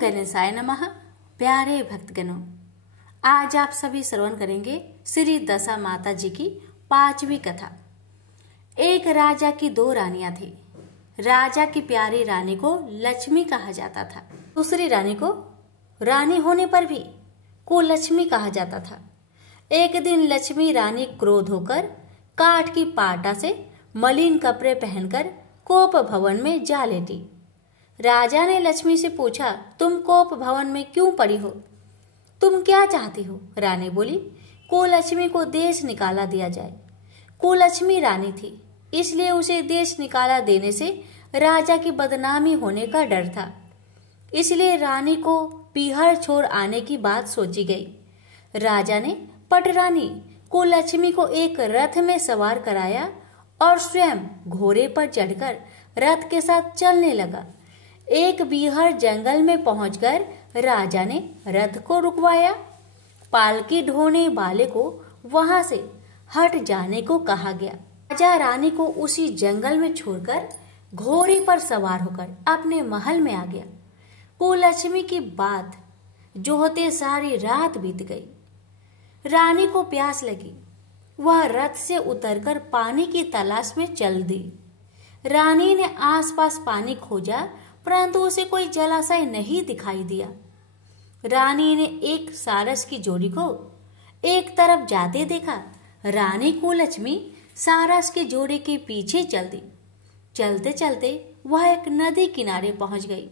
गणेशाय नमः। प्यारे भक्तगणों, आज आप सभी श्रवण करेंगे श्री दशा माता जी की 5वीं कथा। एक राजा की 2 रानियां थी। राजा की प्यारी रानी को लक्ष्मी कहा जाता था। दूसरी रानी को रानी होने पर भी कुलक्ष्मी कहा जाता था। एक दिन लक्ष्मी रानी क्रोध होकर काठ की पाटा से मलिन कपड़े पहनकर कोप भवन में जा लेटी। राजा ने लक्ष्मी से पूछा, तुम कोप भवन में क्यों पड़ी हो? तुम क्या चाहती हो? रानी बोली, कुलक्ष्मी को देश निकाला दिया जाए। कुलक्ष्मी रानी थी, इसलिए उसे देश निकाला देने से राजा की बदनामी होने का डर था। इसलिए रानी को पीहर छोड़ आने की बात सोची गई। राजा ने पटरानी कुलक्ष्मी को एक रथ में सवार कराया और स्वयं घोड़े पर चढ़कर रथ के साथ चलने लगा। एक बीहर जंगल में पहुंचकर राजा ने रथ को रुकवाया। पालकी ढोने वाले को वहां से हट जाने को कहा गया। राजा रानी को उसी जंगल में छोड़कर घोड़े पर सवार होकर अपने महल में आ गया। कुलक्ष्मी की बात जो होते सारी रात बीत गई। रानी को प्यास लगी। वह रथ से उतरकर पानी की तलाश में चल दी। रानी ने आसपास पानी खोजा, परंतु उसे कोई जलाशय नहीं दिखाई दिया। रानी ने एक सारस की जोड़ी को एक तरफ जाते देखा। रानी कुलक्ष्मी सारस की जोड़ी के पीछे चल दी। चलते चलते वह एक नदी किनारे पहुंच गई।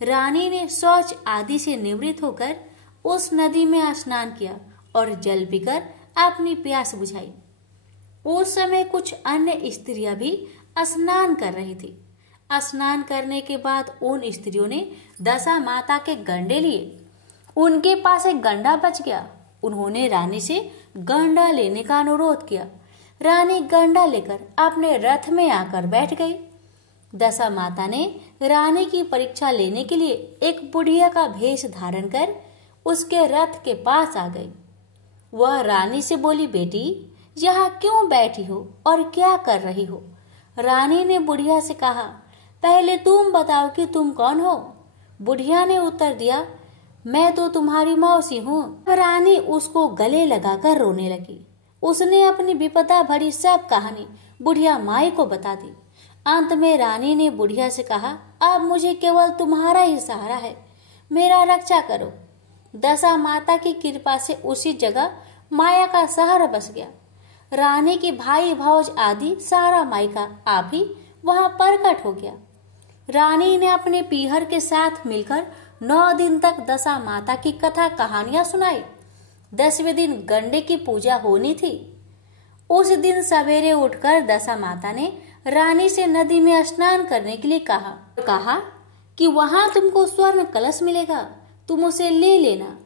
रानी ने शौच आदि से निवृत्त होकर उस नदी में स्नान किया और जल पीकर अपनी प्यास बुझाई। उस समय कुछ अन्य स्त्रियां भी स्नान कर रही थी। स्नान करने के बाद उन स्त्रियों ने दशा माता के गंडे लिए। उनके पास एक गंडा बच गया। उन्होंने रानी से गंडा लेने का अनुरोध किया। रानी गंडा लेकर अपने रथ में आकर बैठ गई। दशा माता ने रानी की परीक्षा लेने के लिए एक बुढ़िया का भेष धारण कर उसके रथ के पास आ गई। वह रानी से बोली, बेटी, यहाँ क्यों बैठी हो और क्या कर रही हो? रानी ने बुढ़िया से कहा, पहले तुम बताओ कि तुम कौन हो? बुढ़िया ने उत्तर दिया, मैं तो तुम्हारी मौसी हूँ। रानी उसको गले लगाकर रोने लगी। उसने अपनी विपदा भरी सब कहानी बुढ़िया माई को बता दी। अंत में रानी ने बुढ़िया से कहा, अब मुझे केवल तुम्हारा ही सहारा है, मेरा रक्षा करो। दशा माता की कृपा से उसी जगह माया का शहर बस गया। रानी के भाई भौज आदि सारा मायका आप ही वहां प्रकट हो गया। रानी ने अपने पीहर के साथ मिलकर 9 दिन तक दशा माता की कथा कहानियां सुनाई। 10वें दिन गंडे की पूजा होनी थी। उस दिन सवेरे उठकर दशा माता ने रानी से नदी में स्नान करने के लिए कहा कि वहां तुमको स्वर्ण कलश मिलेगा, तुम उसे ले लेना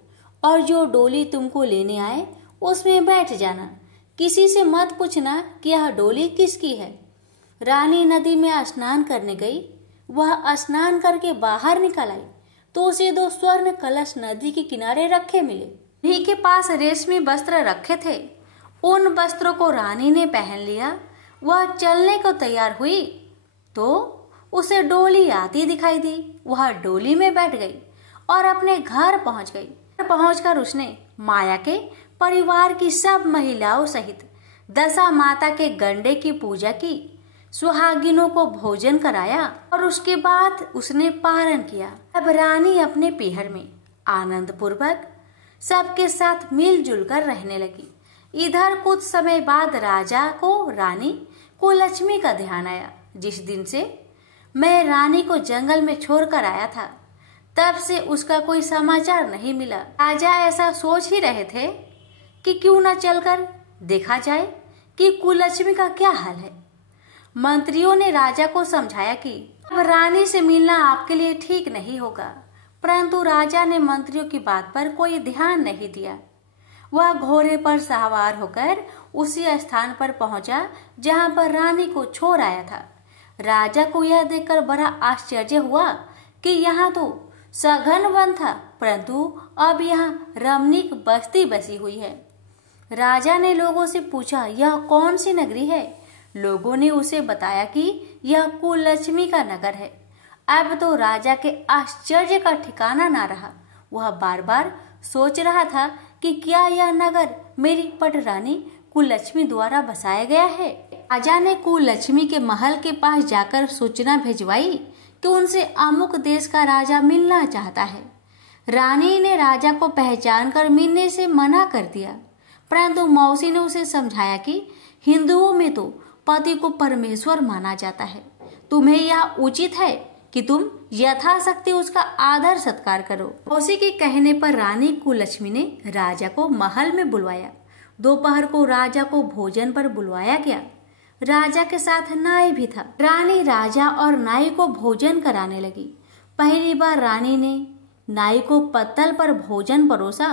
और जो डोली तुमको लेने आए उसमें बैठ जाना। किसी से मत पूछना कि यह डोली किसकी है। रानी नदी में स्नान करने गई। वह स्नान करके बाहर निकल आई तो उसे 2 स्वर्ण कलश नदी के किनारे रखे मिले। उन्हीं के पास रेशमी वस्त्र रखे थे। उन वस्त्रों को रानी ने पहन लिया। वह चलने को तैयार हुई तो उसे डोली आती दिखाई दी। वह डोली में बैठ गई और अपने घर पहुंच गई। पहुंचकर उसने माया के परिवार की सब महिलाओं सहित दशा माता के गंडे की पूजा की, सुहागिनों को भोजन कराया और उसके बाद उसने पारण किया। अब रानी अपने पीहर में आनंद पूर्वक सबके साथ मिलजुल कर रहने लगी। इधर कुछ समय बाद राजा को रानी कुलक्ष्मी का ध्यान आया। जिस दिन से मैं रानी को जंगल में छोड़कर आया था, तब से उसका कोई समाचार नहीं मिला। राजा ऐसा सोच ही रहे थे कि क्यों न चलकर देखा जाए कि कुलक्ष्मी का क्या हाल है। मंत्रियों ने राजा को समझाया कि अब रानी से मिलना आपके लिए ठीक नहीं होगा, परंतु राजा ने मंत्रियों की बात पर कोई ध्यान नहीं दिया। वह घोड़े पर सवार होकर उसी स्थान पर पहुंचा जहां पर रानी को छोड़ आया था। राजा को यह देखकर बड़ा आश्चर्य हुआ कि यहाँ तो सघन वन था, परंतु अब यहाँ रमणीक बस्ती बसी हुई है। राजा ने लोगों से पूछा, यह कौन सी नगरी है? लोगों ने उसे बताया कि यह कुलक्ष्मी का नगर है। अब तो राजा के आश्चर्य का ठिकाना ना रहा। वह बार बार सोच रहा था कि क्या यह नगर मेरी पटरानी कुललक्ष्मी द्वारा बसाया गया है। राजा ने कुललक्ष्मी के महल के पास जाकर सूचना भिजवाई कि उनसे अमुक देश का राजा मिलना चाहता है। रानी ने राजा को पहचान कर मिलने से मना कर दिया, परंतु मौसी ने उसे समझाया कि हिंदुओं में तो पति को परमेश्वर माना जाता है। तुम्हें यह उचित है कि तुम यथाशक्ति उसका आदर सत्कार करो। मौसी के कहने पर रानी कुललक्ष्मी ने राजा को महल में बुलवाया। दोपहर को राजा को भोजन पर बुलवाया गया। राजा के साथ नाई भी था। रानी राजा और नाई को भोजन कराने लगी। पहली बार रानी ने नाई को पत्तल पर भोजन परोसा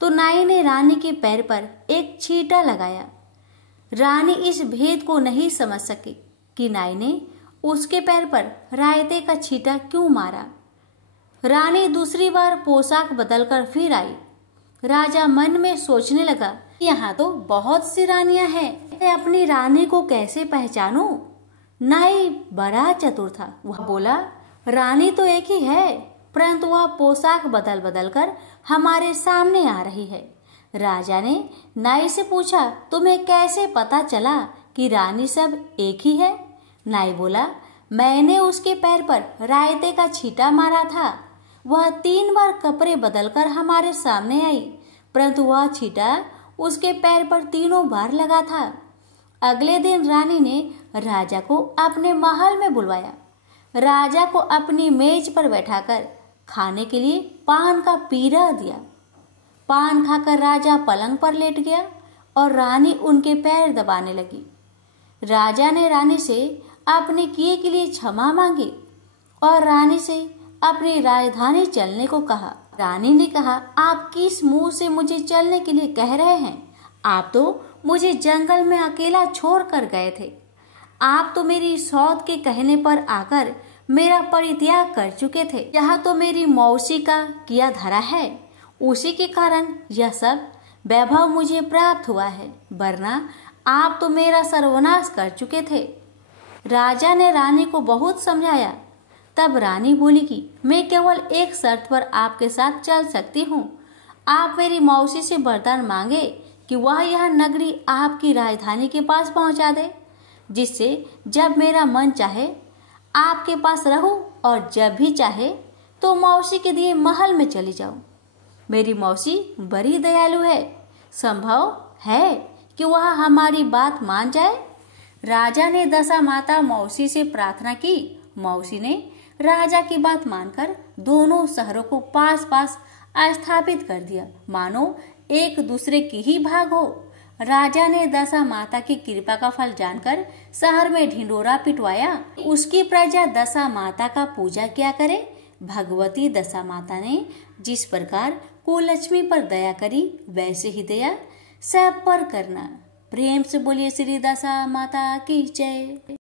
तो नाई ने रानी के पैर पर एक छींटा लगाया। रानी इस भेद को नहीं समझ सकी कि नाई ने उसके पैर पर रायते का छींटा क्यों मारा। रानी दूसरी बार पोशाक बदलकर फिर आई। राजा मन में सोचने लगा, यहाँ तो बहुत सी रानियां हैं, मैं अपनी रानी को कैसे पहचानूं? नाई बड़ा चतुर था। वह बोला, रानी तो एक ही है, परंतु वह पोशाक बदल बदल कर हमारे सामने आ रही है। राजा ने नाई से पूछा, तुम्हें कैसे पता चला कि रानी सब एक ही है? नाई बोला, मैंने उसके पैर पर रायते का छींटा मारा था। वह 3 बार कपड़े बदलकर हमारे सामने आई, परंतु वह छींटा उसके पैर पर 3 बार लगा था। अगले दिन रानी ने राजा को अपने महल में बुलवाया। राजा को अपनी मेज पर बैठाकर खाने के लिए पान का पीरा दिया। पान खाकर राजा पलंग पर लेट गया और रानी उनके पैर दबाने लगी। राजा ने रानी से अपने किए के लिए क्षमा मांगी और रानी से अपनी राजधानी चलने को कहा। रानी ने कहा, आप किस मुंह से मुझे चलने के लिए कह रहे हैं? आप तो मुझे जंगल में अकेला छोड़ कर गए थे। आप तो मेरी सौत के कहने पर आकर मेरा परित्याग कर चुके थे। यह तो मेरी मौसी का किया धरा है, उसी के कारण यह सब वैभव मुझे प्राप्त हुआ है, वरना आप तो मेरा सर्वनाश कर चुके थे। राजा ने रानी को बहुत समझाया। तब रानी बोली कि मैं केवल एक शर्त पर आपके साथ चल सकती हूँ। आप मेरी मौसी से वरदान मांगे कि वह यह नगरी आपकी राजधानी के पास पहुँचा दे, जिससे जब मेरा मन चाहे आपके पास रहूं और जब भी चाहे तो मौसी के दिए महल में चली जाऊं। मेरी मौसी बड़ी दयालु है, संभव है कि वह हमारी बात मान जाए। राजा ने दशा माता मौसी से प्रार्थना की। मौसी ने राजा की बात मानकर दोनों शहरों को पास पास स्थापित कर दिया, मानो एक दूसरे की ही भाग हो। राजा ने दशा माता की कृपा का फल जानकर शहर में ढिंडोरा पिटवाया। उसकी प्रजा दशा माता का पूजा किया करे। भगवती दशा माता ने जिस प्रकार कुललक्ष्मी पर दया करी, वैसे ही दया सब पर करना। प्रेम से बोलिए श्री दशा माता की जय।